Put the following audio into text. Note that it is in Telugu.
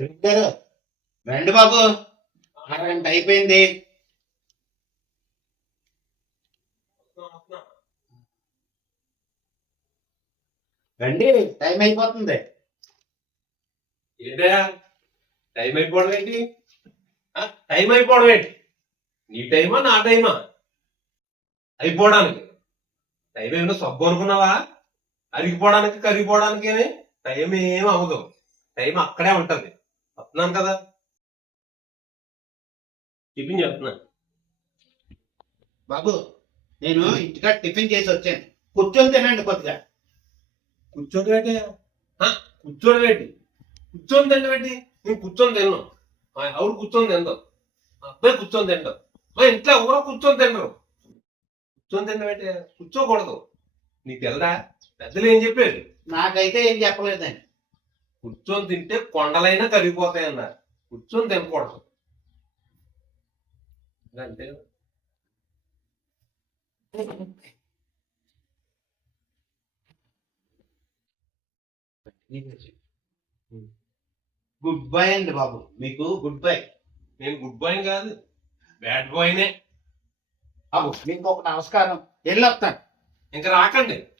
గారు రండి బాబు. అరగంట అయిపోయింది. రండి టైం అయిపోతుంది. ఏంటా టైం అయిపోవడం ఏంటి? టైం అయిపోవడం ఏంటి? నీ టైమా నా టైమా? అయిపోవడానికి. టైం ఏమైనా సబ్బు అనుకున్నావా? అరిగిపోవడానికి కరిగిపోవడానికి టైం ఏం అవ్వదు. టైం అక్కడే ఉంటది. చెప్తున్నాను కదా. టిఫిన్ చెప్తున్నాను బాబు నేను ఇంటికాడ టిఫిన్ చేసి వచ్చాను. కూర్చొని తినండి కొద్దిగా. కూర్చోని ఏంటి ఆ, కూర్చోని తినబెట్టి నేను కూర్చొని తిన్నాను మా ఎవరు కూర్చొని తిందాం. మా అబ్బాయి కూర్చొని తింటాం మా ఇంట్లో ఎవరో కూర్చొని తినరు. కూర్చొని తినబెట్టి కూర్చోకూడదు. నీకు తెల్దా? పెద్దలు ఏం చెప్పారు? నాకైతే ఏం చెప్పలేదండి. కూర్చొని తింటే కొండలైనా కరిగిపోతాయి అన్నారు కూర్చొని తినకూడదు. అంతే. గుడ్ బై అండి బాబు. మీకు గుడ్ బై. నేను గుడ్ బాయ్ కాదు. బ్యాడ్ బాయ్నే బాబు మీకు ఒక నమస్కారం. వెళ్ళొస్తాను. ఇంకా రాకండి.